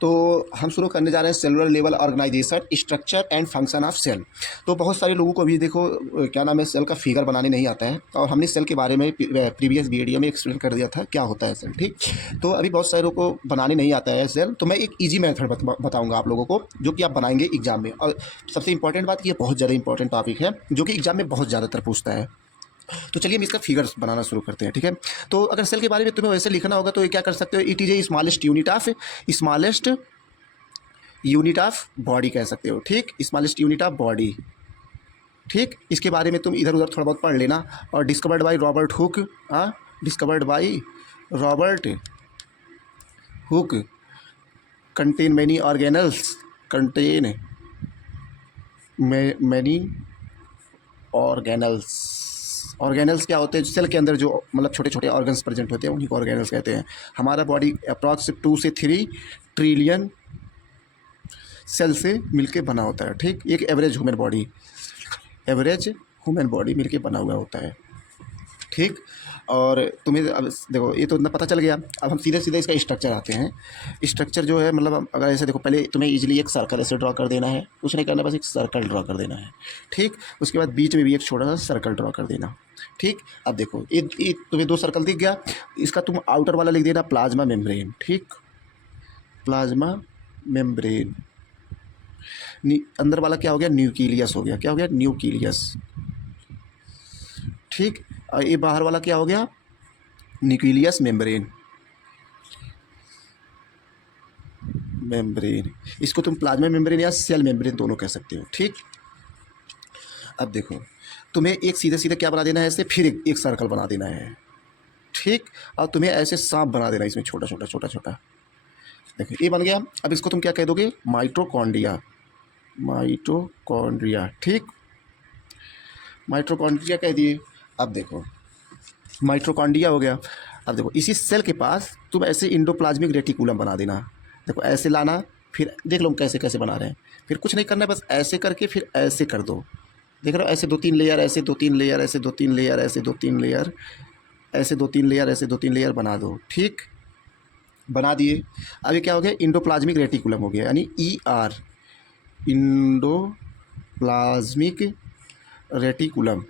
तो हम शुरू करने जा रहे हैं cellular level organisation, structure and function of cell. तो बहुत सारे लोगों को अभी देखो क्या नाम है, सेल का फिगर बनाने नहीं आता है, और हमने सेल के बारे में प्रीवियस वीडियो में एक्सप्लेन कर दिया था क्या होता है सेल, ठीक। तो अभी बहुत सारे लोगों को बनाने नहीं आता है सेल, तो मैं एक ईजी मेथड बताऊँगा आप लोगों को, जो कि आप बनाएंगे एग्जाम में। और सबसे इंपॉर्टेंट बात, ये बहुत ज़्यादा इंपॉर्टेंट टॉपिक है जो कि एग्जाम में बहुत ज़्यादातर पूछता है। तो चलिए हम इसका फिगर्स बनाना शुरू करते हैं, ठीक है। तो अगर सेल के बारे में तुम्हें वैसे लिखना होगा तो ये क्या कर सकते हो, it is a smallest unit of body कह सकते हो, ठीक। स्मॉलेस्ट यूनिट ऑफ बॉडी, ठीक। इसके बारे में तुम इधर उधर थोड़ा बहुत पढ़ लेना। और discovered by Robert Hooke, discovered by Robert Hooke, contain many organelles, contain many organelles. Organelles क्या होते हैं, सेल के अंदर जो मतलब छोटे छोटे ऑर्गन्स प्रेजेंट होते हैं उन्हीं को ऑर्गेनल्स कहते हैं। हमारा बॉडी अप्रॉक्स 2 से 3 ट्रिलियन सेल से मिलके बना होता है, ठीक। एक एवरेज ह्यूमन बॉडी मिलके बना हुआ होता है, ठीक। और तुम्हें अब देखो ये तो इतना पता चल गया। अब हम सीधे सीधे इसका स्ट्रक्चर आते हैं। स्ट्रक्चर जो है मतलब अगर ऐसे देखो, पहले तुम्हें इजीली एक सर्कल ऐसे ड्रॉ कर देना है, कुछ नहीं करना, बस एक सर्कल ड्रॉ कर देना है, ठीक। उसके बाद बीच में भी एक छोटा सा सर्कल ड्रॉ कर देना, ठीक। अब देखो ये तुम्हें 2 सर्कल दिख गया, इसका तुम आउटर वाला लिख देना प्लाज्मा मेम्ब्रेन, ठीक। Plasma membrane. अंदर वाला क्या हो गया, न्यूक्लियस हो गया, क्या हो गया, न्यूक्लियस, ठीक। और ये बाहर वाला क्या हो गया, न्यूक्लियस मेम्ब्रेन। इसको तुम प्लाज्मा मेम्ब्रेन या सेल मेम्ब्रेन दोनों कह सकते हो, ठीक। अब देखो तुम्हें एक सीधे सीधे क्या बना देना है, ऐसे फिर एक सर्कल बना देना है, ठीक। और तुम्हें ऐसे सांप बना देना है इसमें छोटा छोटा छोटा छोटा। देखो ये बन गया। अब इसको तुम क्या कह दोगे, माइटोकॉन्ड्रिया, ठीक। माइटोकॉन्ड्रिया कह दिए। अब देखो माइटोकॉन्ड्रिया हो गया। अब देखो इसी सेल के पास तुम ऐसे इंडोप्लाज्मिक रेटिकुलम बना देना। देखो ऐसे लाना, फिर देख लो हम कैसे कैसे बना रहे हैं, फिर कुछ नहीं करना है, बस ऐसे करके फिर ऐसे कर दो। देख रहे हो, ऐसे 2-3 लेयर, ऐसे 2-3 लेयर, ऐसे 2-3 लेयर, ऐसे 2-3 लेयर, ऐसे 2-3 लेयर, ऐसे 2-3 लेयर बना दो, ठीक। बना दिए। अब ये क्या हो गया, इंडोप्लाज्मिक रेटिकुलम हो गया, यानी ER, इंडोप्लाज्मिक रेटिकुलम,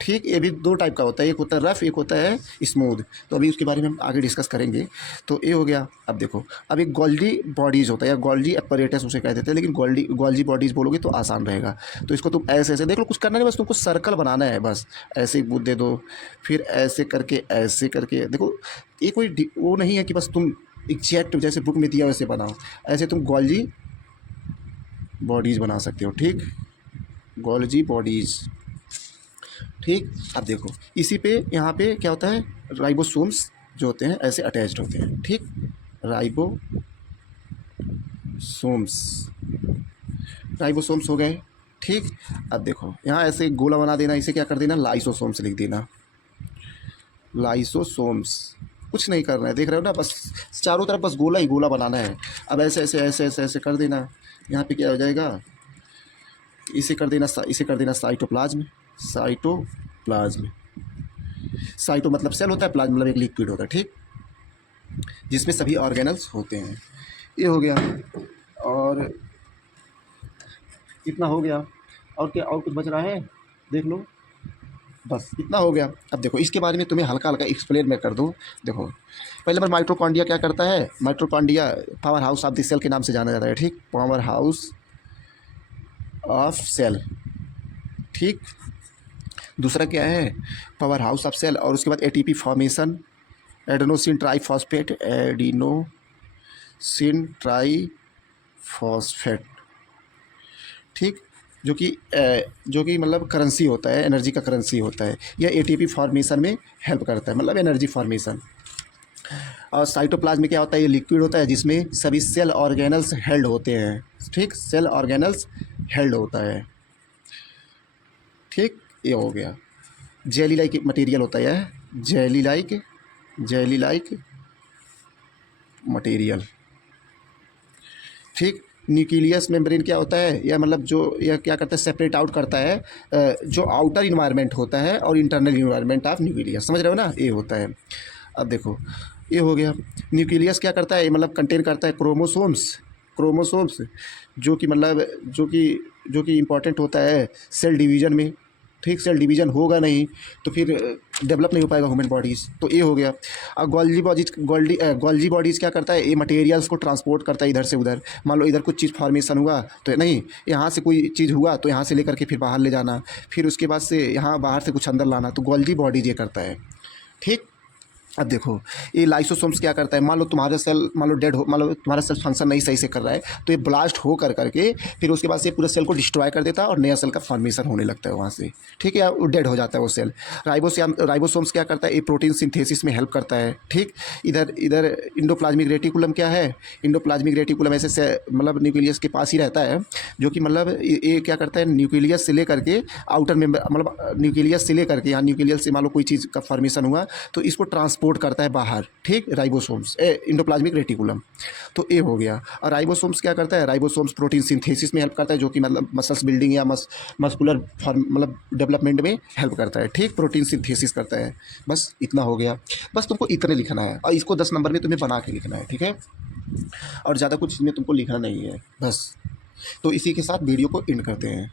ठीक। ये भी 2 टाइप का होता है, एक होता है रफ, एक होता है स्मूथ। तो अभी उसके बारे में हम आगे डिस्कस करेंगे। तो ये हो गया। अब देखो अब एक गोल्जी बॉडीज़ होता है, या गोल्जी अपरेटस उसे कह देते हैं, लेकिन गोल्जी बॉडीज़ बोलोगे तो आसान रहेगा। तो इसको तुम ऐसे ऐसे देख लो, कुछ करना नहीं, बस तुमको सर्कल बनाना है, बस ऐसे एक बुद्ध दे दो, फिर ऐसे करके देखो। ये कोई वो नहीं है कि बस तुम एग्जैक्ट जैसे बुक में दिया वैसे बनाओ, ऐसे तुम गोल्जी बॉडीज़ बना सकते हो, ठीक। गोल्जी बॉडीज़, ठीक। अब देखो इसी पे यहाँ पे क्या होता है, राइबोसोम्स जो होते हैं ऐसे अटैच्ड होते हैं, ठीक। राइबोसोम्स हो गए, ठीक। अब देखो यहाँ ऐसे गोला बना देना, इसे क्या कर देना, लाइसोसोम्स लिख देना, लाइसोसोम्स। कुछ नहीं करना है, देख रहे हो ना, बस चारों तरफ बस गोला ही गोला बनाना है। अब ऐसे ऐसे ऐसे ऐसे ऐसे कर देना। यहाँ पे क्या हो जाएगा, इसे कर देना साइटोप्लाज्म। साइटो मतलब सेल होता है, प्लाज्म मतलब एक लिक्विड होता है, ठीक, जिसमें सभी ऑर्गेनल्स होते हैं। ये हो गया। और इतना हो गया, और क्या, और कुछ बच रहा है, देख लो, बस इतना हो गया। अब देखो इसके बारे में तुम्हें हल्का हल्का एक्सप्लेन मैं कर दूँ। देखो पहले बार माइटोकॉन्ड्रिया क्या करता है, mitochondria power house of the cell के नाम से जाना जाता है, ठीक। पावर हाउस ऑफ सेल, ठीक। दूसरा क्या है, पावर हाउस ऑफ सेल। और उसके बाद ATP फॉर्मेशन, एडेनोसिन ट्राईफॉस्फेट, ठीक। जो कि मतलब करेंसी होता है, एनर्जी का करेंसी होता है। यह ATP फॉर्मेशन में हेल्प करता है, मतलब एनर्जी फॉर्मेशन। और साइटोप्लाज्म में क्या होता है, ये लिक्विड होता है जिसमें सभी सेल ऑर्गेनल्स हेल्ड होते हैं, ठीक। सेल ऑर्गेनल्स हेल्ड होता है, ठीक। ये हो गया। जेली लाइक मटेरियल होता है, जेली लाइक मटेरियल, ठीक। न्यूक्लियस मेम्ब्रेन क्या होता है, या मतलब जो यह क्या करता है, सेपरेट आउट करता है जो आउटर इन्वायरमेंट होता है और इंटरनल इन्वायरमेंट ऑफ न्यूक्लियस, समझ रहे हो ना, ये होता है। अब देखो ये हो गया। न्यूक्लियस क्या करता है, ये मतलब कंटेन करता है क्रोमोसोम्स जो कि इम्पोर्टेंट होता है सेल डिवीज़न में। ठीक, सेल डिवीज़न होगा नहीं तो फिर डेवलप नहीं हो पाएगा ह्यूमन बॉडीज़। तो ये हो गया। और गोल्जी बॉडीज़ क्या करता है, ये मटेरियल्स को ट्रांसपोर्ट करता है इधर से उधर। मान लो इधर कुछ चीज़ फॉर्मेशन हुआ तो नहीं, यहाँ से कोई चीज़ हुआ तो यहाँ से लेकर के फिर बाहर ले जाना, फिर उसके बाद से यहाँ बाहर से कुछ अंदर लाना, तो गोल्जी बॉडीज़ ये करता है। ठीक, अब देखो ये लाइसोसोम्स क्या करता है, मान लो तुम्हारा सेल मान लो डेड हो, मान लो तुम्हारा सेल फंक्शन नहीं सही से कर रहा है, तो ये ब्लास्ट हो करके फिर उसके बाद से पूरे सेल को डिस्ट्रॉय कर देता है और नया सेल का फॉर्मेशन होने लगता है वहाँ से। ठीक है, या वो डेड हो जाता है वो सेल। राइबोसोम्स क्या करता है, ये प्रोटीन सिंथेसिस में हेल्प करता है। ठीक, इधर इधर इंडोप्लाज्मिक रेटिकुलम क्या है, इंडोप्लाज्मिक रेटिकुलम ऐसे मतलब न्यूक्लियस के पास ही रहता है, जो कि मतलब ये क्या करता है, न्यूक्लियस से लेकर के आउटर मेंबर मतलब न्यूक्लियस से लेकर के यहाँ न्यूक्लियस से मान लो कोई चीज़ का फॉर्मेशन हुआ तो इसको ट्रांसपोर्ट करता है बाहर। ठीक, राइबोसोम्स इंडोप्लाज्मिक रेटिकुलम। तो ये हो गया। और राइबोसोम्स क्या करता है, राइबोसोम्स प्रोटीन सिंथेसिस में हेल्प करता है, जो कि मतलब मसल्स बिल्डिंग या मस्कुलर फॉर्म मतलब डेवलपमेंट में हेल्प करता है। ठीक, प्रोटीन सिंथेसिस करता है। बस इतना हो गया। बस तुमको इतने लिखना है और इसको 10 नंबर में तुम्हें बना के लिखना है। ठीक है, और ज़्यादा कुछ इसमें तुमको लिखना नहीं है बस। तो इसी के साथ वीडियो को एंड करते हैं।